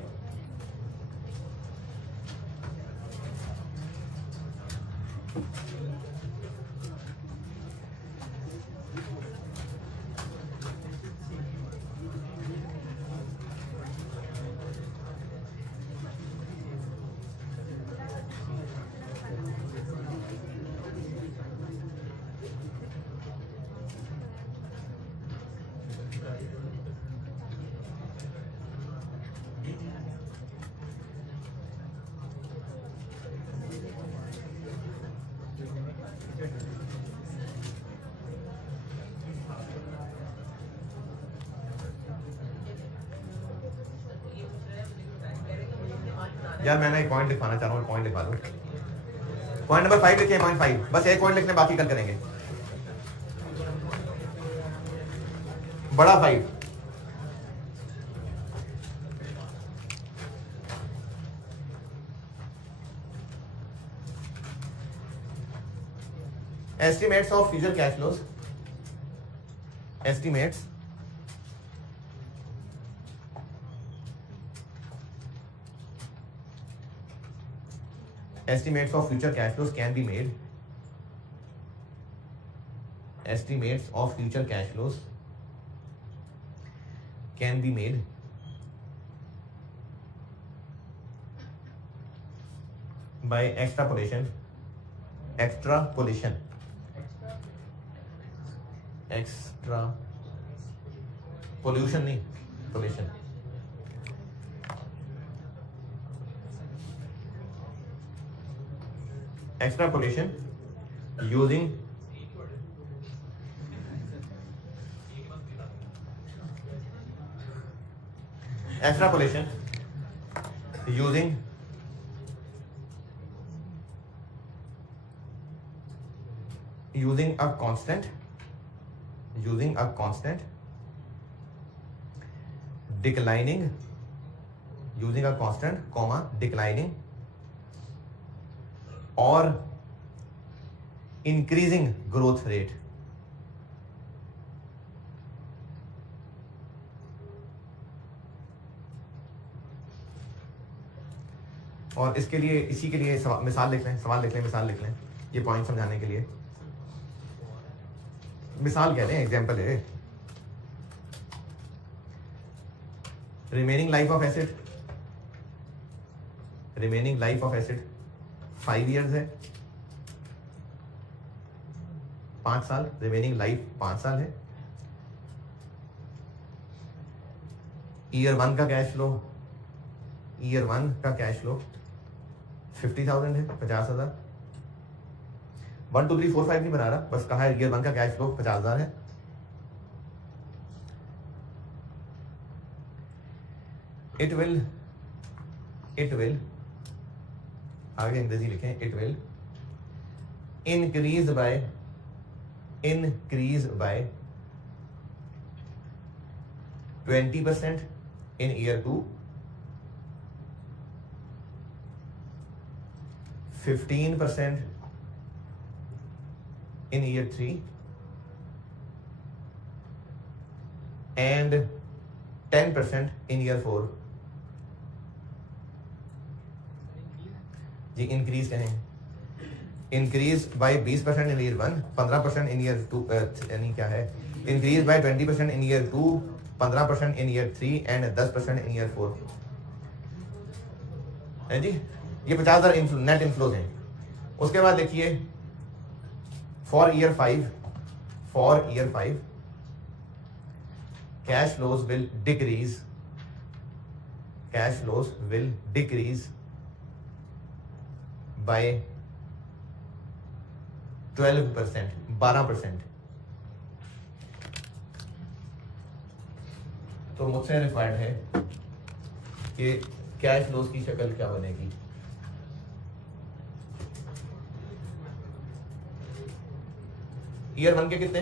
यार मैं ना एक पॉइंट लिखवाना चाह रहा हूँ, पॉइंट लिखवा दो। पॉइंट नंबर 5 लिखिए, पॉइंट 5, बस एक पॉइंट लिखने, बाकी कल करेंगे। बड़ा 5, estimates of future cash flows, estimates of future cash flows can be made, estimates of future cash flows can be made by extrapolation नहीं, pollution. Extrapolation using using a constant declining, using a constant comma declining or increasing growth rate. और इसके लिए, इसी के लिए मिसाल लिख लें, सवाल लिख लें, मिसाल लिख लें, ये पॉइंट समझाने के लिए मिसाल कहते हैं, एग्जाम्पल है। Remaining life of asset 5 years है, 5 साल, रिमेनिंग लाइफ 5 साल है। ईयर 1 का कैश फ्लो 50,000 है, 50,000। 1 2 3 4 5 नहीं बना रहा, बस कहा है ईयर 1 का कैश फ्लो 50,000 है। इट विल आगे अंग्रेजी लिखें, it will increase by 20% in year 2, 15% in year 3 and 10% in year 4। Ji increase कहें, increase by 20% in year 1, 15% in year 2, यानी क्या है, increase by 20% in year 2, 15% in year 3 and 10% in year 4 है जी। ये 50,000 नेट इनफ्लोज हैं। उसके बाद देखिए for year 5 cash flows will decrease by 12%, 12%। तो मुझसे रिक्वायर्ड है कि कैश फ्लोज की शक्ल क्या बनेगी। ईयर 1 के कितने,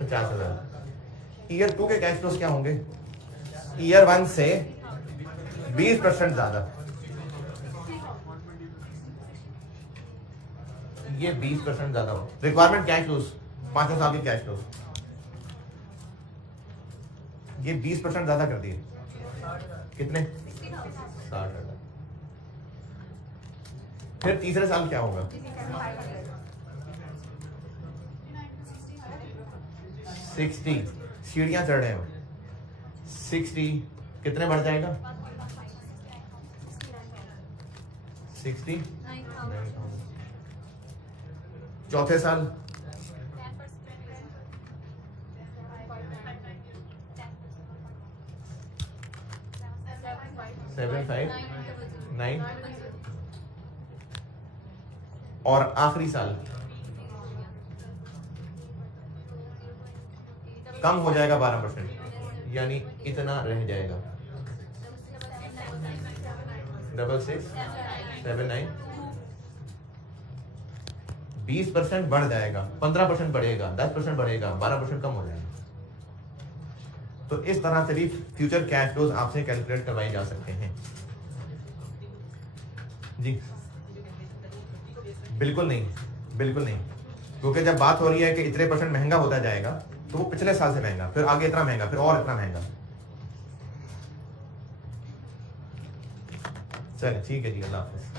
50,000। ईयर 2 के कैश फ्लोज क्या होंगे, ईयर 1 से 20% ज्यादा, ये 20% ज्यादा हो। रिक्वायरमेंट कैश फ्लोज 5 साल की कैश फ्लोज ये 20% ज्यादा कर दिए। कितने? 60,000। फिर तीसरे साल क्या होगा? 60 सीढ़ियां चढ़ रहे हो 60 कितने बढ़ जाएगा? 60 चौथे साल 7, 5, 9 और आखिरी साल कम हो जाएगा 12%, यानी इतना रह जाएगा 6, 7, 9 20% बढ़ जाएगा, 15% बढ़ेगा, 10% बढ़ेगा, 12% कम हो जाएगा। तो इस तरह से भी फ्यूचर कैश फ्लोज आपसे कैलकुलेट करवाए जा सकते हैं जी। बिल्कुल नहीं, बिल्कुल नहीं, क्योंकि जब बात हो रही है कि इतने % महंगा होता जाएगा तो वो पिछले साल से महंगा, फिर आगे इतना महंगा, फिर और इतना महंगा। चलिए ठीक है जी, अल्लाह हाफिज़।